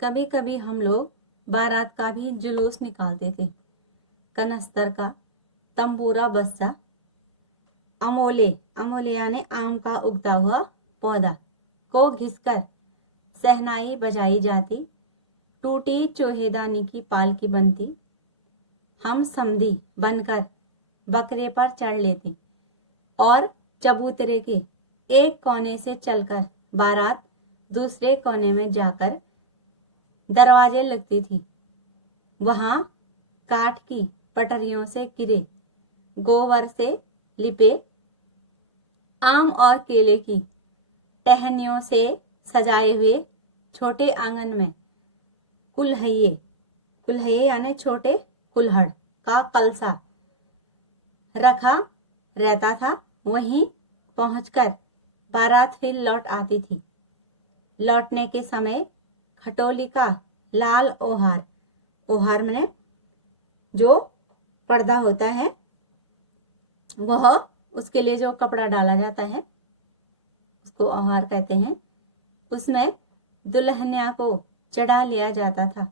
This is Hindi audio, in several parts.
कभी कभी हम लोग बारात का भी जुलूस निकालते थे। कनस्तर का तंबूरा बस्सा, अमोले अमोले यानी आम का उगता हुआ पौधा को घिसकर सहनाई बजाई जाती, टूटी चोहेदानी की पालकी बनती। हम समधी बनकर बकरे पर चढ़ लेते और चबूतरे के एक कोने से चलकर बारात दूसरे कोने में जाकर दरवाजे लगती थी। वहां काठ की पटरियों से गिरे गोबर से लिपे आम और केले की टहनियों से सजाए हुए छोटे आंगन में कुल्हैये कुल्हैये यानी छोटे कुल्हड़ का कलसा रखा रहता था। वहीं पहुंचकर बारात फिर लौट आती थी। लौटने के समय खटोली का लाल ओहार ओहार में जो पर्दा होता है, वह उसके लिए जो कपड़ा डाला जाता है उसको ओहार कहते हैं, उसमें दुल्हनिया को चढ़ा लिया जाता था।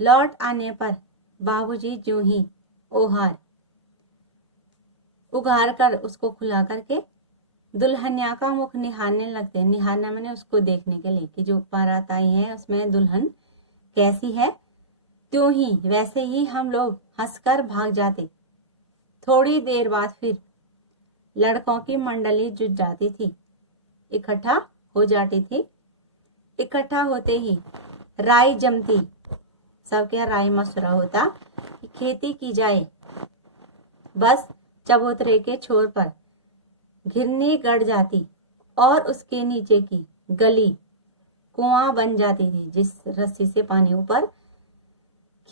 लौट आने पर बाबूजी जो ही ओहार उघाड़ कर उसको खुला करके दुल्हनिया का मुख निहारने लगते हैं। निहारना मैंने उसको देखने के लिए कि जो बारात आई है उसमें दुल्हन कैसी है। त्यों ही वैसे ही हम लोग हंसकर भाग जाते। थोड़ी देर बाद फिर लड़कों की मंडली जुट जाती थी, इकट्ठा हो जाती थी। इकट्ठा होते ही राय जमती, सबके राय मशवरा होता कि खेती की जाए। बस चबूतरे के छोर पर घिरनी गड़ जाती और उसके नीचे की गली कुआं बन जाती थी, जिस रस्सी से पानी ऊपर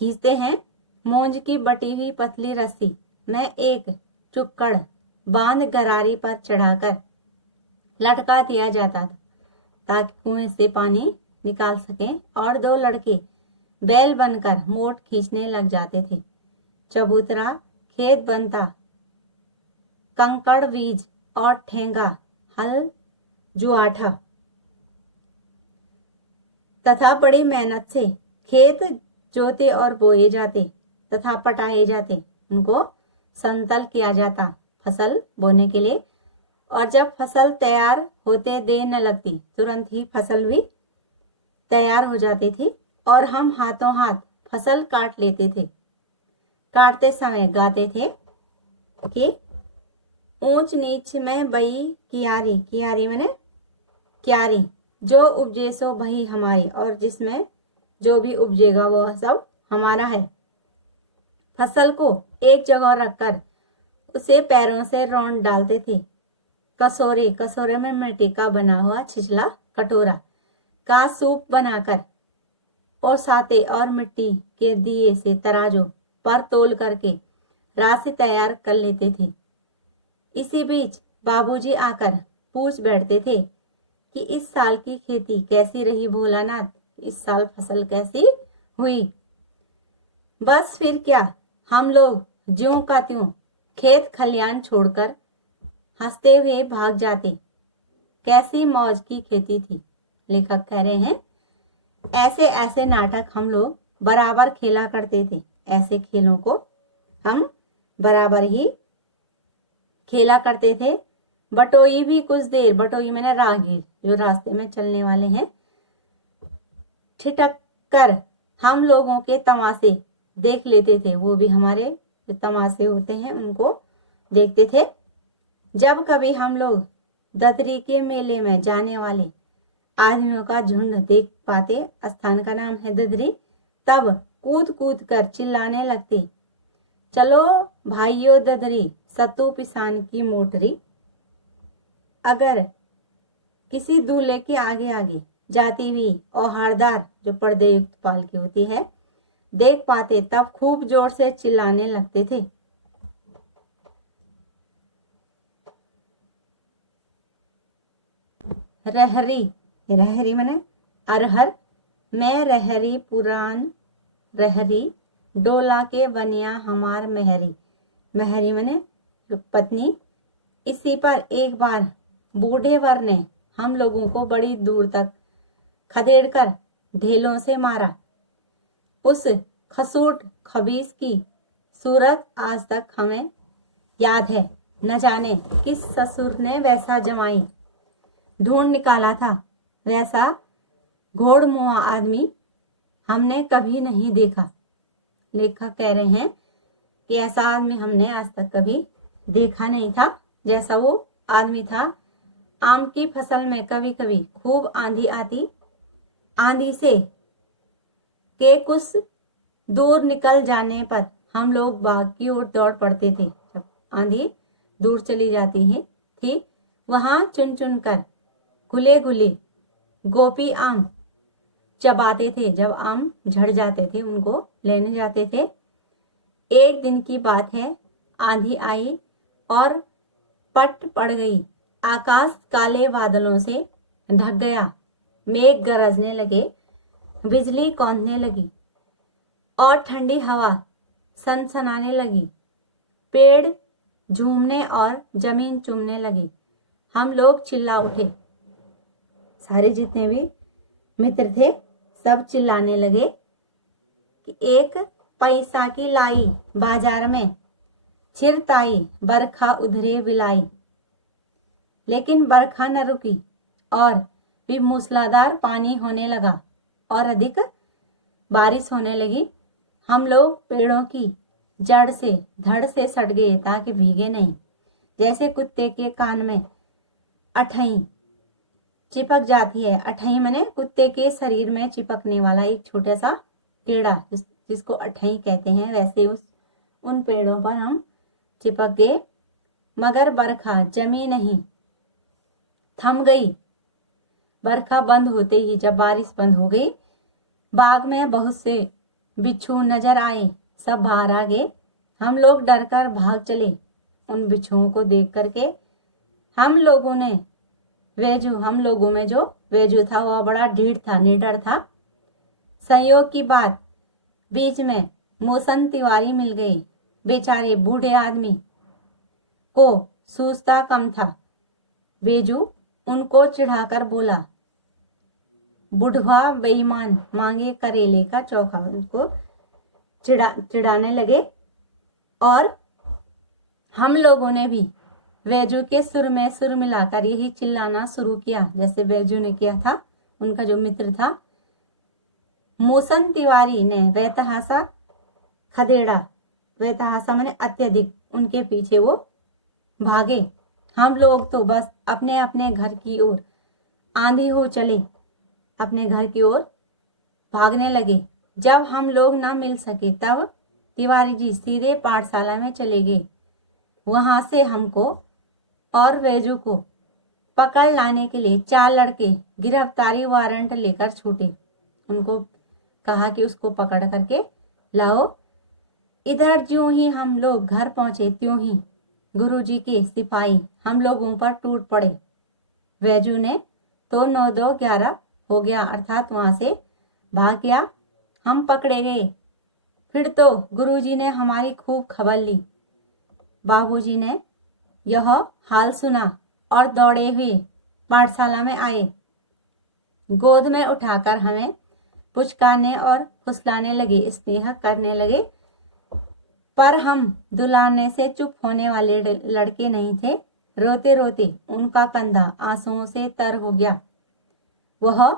खींचते हैं। मूंज की बटी हुई पतली रस्सी में एक चुक्कड़ बांध गरारी पर चढ़ाकर लटका दिया जाता था ताकि कुएं से पानी निकाल सकें, और दो लड़के बैल बनकर मोट खींचने लग जाते थे। चबूतरा खेत बनता, कंकड़ बीज और ठेंगा हल जुआठा तथा बड़ी मेहनत से खेत जोते और बोए जाते तथा पटाए जाते। उनको संतल किया जाता फसल बोने के लिए, और जब फसल तैयार होते देर न लगती, तुरंत ही फसल भी तैयार हो जाती थी और हम हाथों हाथ फसल काट लेते थे। काटते समय गाते थे कि ऊंच नीच में बई कियारी, कियारी मैंने क्यारी, जो उपजे सो भई हमारी, और जिसमें जो भी उपजेगा वह सब हमारा है। फसल को एक जगह रखकर उसे पैरों से रौंद डालते थे। कसोरे कसोरे में मिट्टी का बना हुआ छिछला कटोरा का सूप बनाकर और साते और मिट्टी के दिए से तराजू पर तोल करके राशि तैयार कर लेते थे। इसी बीच बाबूजी आकर पूछ बैठते थे कि इस साल की खेती कैसी रही भोलानाथ, इस साल फसल कैसी हुई। बस फिर क्या, हम लोग ज्यों का त्यों खेत खलियान छोड़कर हंसते हुए भाग जाते। कैसी मौज की खेती थी। लेखक कह रहे हैं ऐसे ऐसे नाटक हम लोग बराबर खेला करते थे। ऐसे खेलों को हम बराबर ही खेला करते थे। बटोई भी कुछ देर, बटोई मैंने राहगीर जो रास्ते में चलने वाले हैं, ठिठक कर हम लोगों के तमाशे देख लेते थे। वो भी हमारे जो तमाशे होते हैं उनको देखते थे। जब कभी हम लोग ददरी के मेले में जाने वाले आदमियों का झुंड देख पाते, स्थान का नाम है ददरी, तब कूद कूद कर चिल्लाने लगते, चलो भाइयों ददरी सत्तू पिसान की मोटरी। अगर किसी दूल्हे के आगे आगे जाती हुई औहारदार जो पर्दे युक्त पालकी होती है देख पाते, तब खूब जोर से चिल्लाने लगते थे। रहरी, रहरी मैंने अरहर, मैं रहरी पुरान रहरी, डोला के बनिया हमार मेहरी, मेहरी मैंने पत्नी। इसी पर एक बार बूढ़े वर ने हम लोगों को बड़ी दूर तक खदेड़ कर ढेलों से मारा। उस खसूट खबीस की सूरत आज तक हमें याद है। न जाने किस ससुर ने वैसा जमाई ढूंढ निकाला था, वैसा घोड़मुआ आदमी हमने कभी नहीं देखा। लेखक कह रहे हैं कि ऐसा आदमी हमने आज तक कभी देखा नहीं था जैसा वो आदमी था। आम की फसल में कभी कभी खूब आंधी आती, आंधी से के कुछ दूर निकल जाने पर हम लोग बाग की ओर दौड़ पड़ते थे। जब आंधी दूर चली जाती है थी, वहां चुन चुन कर घुले घुले गोपी आम चबाते थे। जब आम झड़ जाते थे उनको लेने जाते थे। एक दिन की बात है, आंधी आई और पट पड़ गई। आकाश काले बादलों से ढक गया। मेघ गरजने लगे, बिजली कौंधने लगी और ठंडी हवा सनसनाने लगी। पेड़ झूमने और जमीन चूमने लगी। हम लोग चिल्ला उठे। सारे जितने भी मित्र थे सब चिल्लाने लगे कि एक पैसा की लाई बाजार में छिरताई बरखा उधरे बिलाई। लेकिन बरखा न रुकी और भी मूसलाधार पानी होने लगा और अधिक बारिश होने लगी। हम लोग पेड़ों की जड़ से धड़ से सट गए ताकि भीगे नहीं। जैसे कुत्ते के कान में अठई चिपक जाती है। अठई माने कुत्ते के शरीर में चिपकने वाला एक छोटा सा कीड़ा जिसको अठई कहते हैं, वैसे उन पेड़ों पर हम चिपक गए। मगर बरखा जमी नहीं, थम गई। बरखा बंद होते ही जब बारिश बंद हो गई, बाग में बहुत से बिच्छू नजर आए। सब बाहर आ गए। हम लोग डरकर भाग चले। उन बिच्छुओं को देख करके हम लोगों में जो वेजू था वह बड़ा ढीठ था, निडर था। संयोग की बात, बीच में मोसन तिवारी मिल गई। बेचारे बूढ़े आदमी को सूझता कम था। बेजू उनको चिढ़ाकर बोला, बुढ़वा बेईमान, मांगे करेले का चोखा। उनको चिढ़ाने लगे और हम लोगों ने भी वेजू के सुर में सुर मिलाकर यही चिल्लाना शुरू किया जैसे वेजू ने किया था। उनका जो मित्र था मोसन तिवारी ने वेतहासा खदेड़ा। वेतहासा माने अत्यधिक, उनके पीछे वो भागे। हम लोग तो बस अपने अपने घर की ओर आंधी हो चले, अपने घर की ओर भागने लगे। जब हम लोग ना मिल सके तब तिवारी जी सीधे पाठशाला में चले गए। वहां से हमको और वेजू को पकड़ लाने के लिए 4 लड़के गिरफ्तारी वारंट लेकर छूटे। उनको कहा कि उसको पकड़ करके लाओ। इधर ज्यों ही हम लोग घर पहुंचे त्यों ही गुरुजी के सिपाही हम लोगों पर टूट पड़े। वेजू ने तो 9-2-11 हो गया, अर्थात वहां से भाग गया। हम पकड़े गए। फिर तो गुरुजी ने हमारी खूब खबर ली। बाबूजी ने यह हाल सुना और दौड़े हुए पाठशाला में आए। गोद में उठाकर हमें पुचकारने और फुसलाने लगे, स्नेह करने लगे। पर हम दुलारने से चुप होने वाले लड़के नहीं थे। रोते रोते उनका कंधा आंसुओं से तर हो गया। वह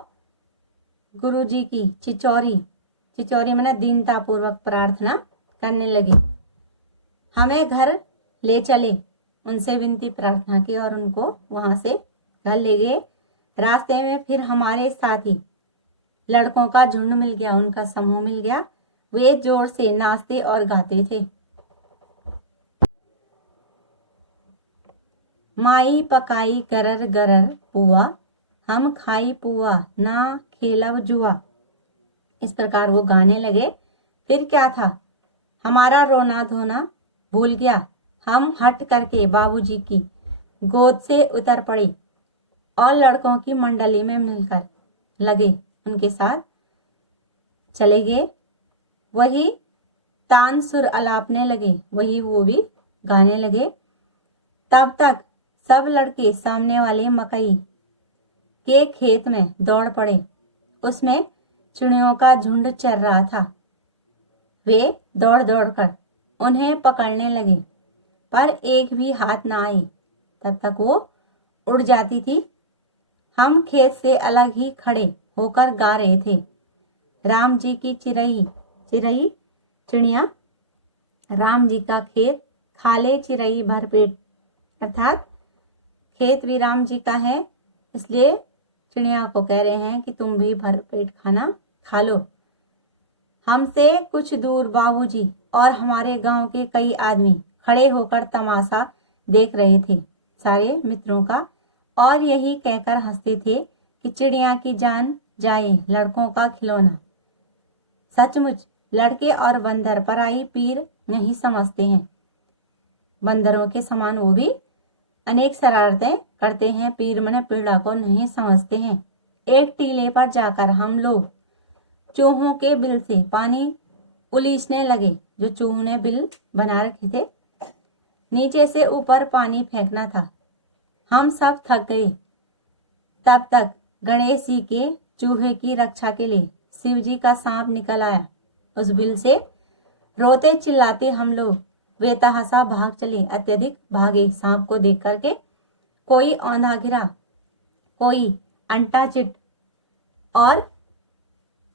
गुरुजी की चिचौरी माने दीनता पूर्वक प्रार्थना करने लगे। हमें घर ले चले, उनसे विनती प्रार्थना की और उनको वहां से घर ले गए। रास्ते में फिर हमारे साथी लड़कों का झुंड मिल गया, उनका समूह मिल गया। वे जोर से नाचते और गाते थे। माई पकाई गरर गरर पुआ, हम खाई पुआ ना खेलब जुआ। इस प्रकार वो गाने लगे। फिर क्या था, हमारा रोना धोना भूल गया। हम हट करके बाबूजी की गोद से उतर पड़े और लड़कों की मंडली में मिलकर लगे, उनके साथ चले गए। वही तान सुर अलापने लगे, वही वो भी गाने लगे। तब तक सब लड़के सामने वाले मकई के खेत में दौड़ पड़े। उसमें चिड़ियों का झुंड चल रहा था। वे दौड़ दौड़ कर उन्हें पकड़ने लगे, पर एक भी हाथ ना आई। तब तक वो उड़ जाती थी। हम खेत से अलग ही खड़े होकर गा रहे थे, राम जी की चिरई चिरई चिड़िया, राम जी का खेत खा ले चिरई भर पेट। अर्थात खेत भी राम जी का है, इसलिए चिड़िया को कह रहे हैं कि तुम भी भर पेट खाना खा लो। हमसे कुछ दूर बाबूजी और हमारे गांव के कई आदमी खड़े होकर तमाशा देख रहे थे सारे मित्रों का, और यही कहकर हंसते थे कि चिड़िया की जान जाए लड़कों का खिलौना। सचमुच लड़के और बंदर पराई पीर नहीं समझते हैं। बंदरों के समान वो भी अनेक शरारतें करते हैं, पीर मने पीड़ा को नहीं समझते हैं। एक टीले पर जाकर हम लोग चूहों के बिल से पानी उलीचने लगे, जो चूहों ने बिल बना रखे थे। नीचे से ऊपर पानी फेंकना था। हम सब थक गए। तब तक गणेश जी के चूहे की रक्षा के लिए शिव जी का सांप निकल आया। उस बिल से रोते चिल्लाते हम लोग बेतहाशा भाग चले। अत्यधिक भागे सांप को देख करके। कोई औंधा गिरा, कोई अंटा चिट, और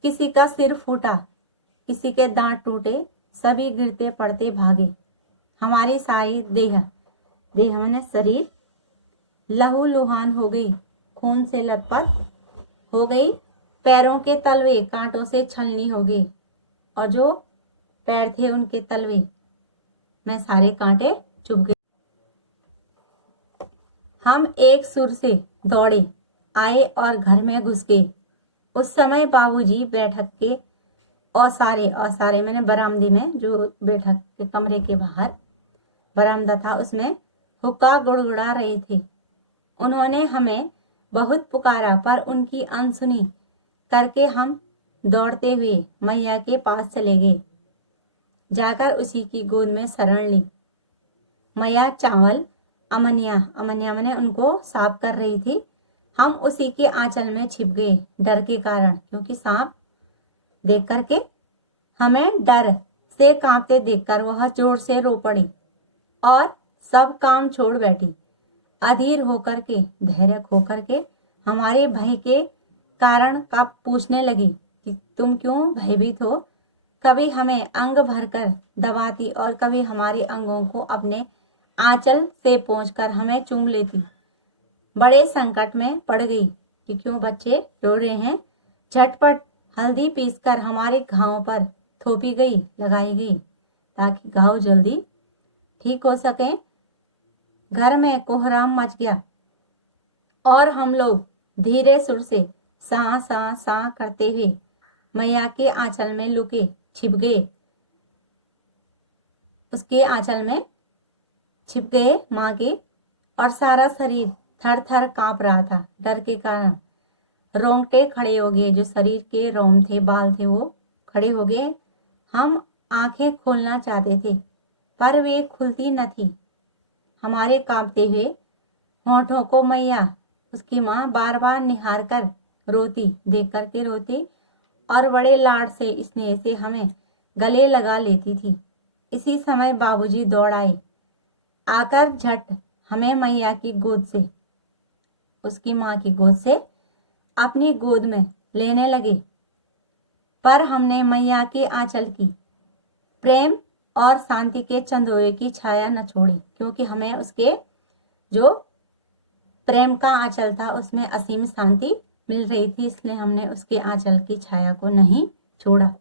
किसी का सिर फूटा, किसी के दांत टूटे। सभी गिरते पड़ते भागे। हमारी सारी देह मैंने शरीर लहू लुहान हो गई, खून से लथपथ हो गई। पैरों के तलवे कांटों से छलनी हो गई, और जो पैर थे उनके तलवे में सारे कांटे चुभ गए। हम एक सुर से दौड़े आए और घर में घुस गए। उस समय बाबूजी बैठक के औसारे मैंने बरामदे में, जो बैठक के कमरे के बाहर बरामदा था, उसमें हुक्का गुड़गुड़ा रहे थे। उन्होंने हमें बहुत पुकारा, पर उनकी अनसुनी करके हम दौड़ते हुए मैया के पास चले गए। जाकर उसी की गोद में शरण ली। मैया चावल अमनिया मैंने उनको साफ कर रही थी। हम उसी के आंचल में छिप गए डर के कारण, क्योंकि सांप देख करके हमें डर से कांपते देखकर वह जोर से रो पड़ी और सब काम छोड़ बैठी। अधीर होकर के, धैर्य खो करके हमारे भय के कारण का पूछने लगी कि तुम क्यों भयभीत हो। कभी हमें अंग भरकर दबाती और कभी हमारे अंगों को अपने आंचल से पोंछकर हमें चूम लेती। बड़े संकट में पड़ गई कि क्यों बच्चे रो रहे हैं। झटपट हल्दी पीसकर हमारे घावों पर थोपी गई, लगाई गई, ताकि घाव जल्दी ठीक हो सके। घर में कोहराम मच गया और हम लोग धीरे सुर से सा सा सा करते हुए मैया के आंचल में लुके छिप गए। उसके आंचल में छिप गए माँ के, और सारा शरीर थर थर कांप रहा था डर के कारण। रोंगटे खड़े हो गए, जो शरीर के रोम थे, बाल थे, वो खड़े हो गए। हम आंखें खोलना चाहते थे, पर वे खुलती न थी। हमारे कांपते हुए होठों को मैया, उसकी माँ, बार बार निहार कर रोती, देख करके रोती, और बड़े लाड से स्नेह से हमें गले लगा लेती थी। इसी समय बाबूजी दौड़ आए। आकर झट हमें मैया की गोद से, उसकी माँ की गोद से अपनी गोद में लेने लगे। पर हमने मैया के आंचल की प्रेम और शांति के चंदोए की छाया न छोड़ी, क्योंकि हमें उसके जो प्रेम का आंचल था उसमें असीम शांति मिल रही थी, इसलिए हमने उसके आंचल की छाया को नहीं छोड़ा।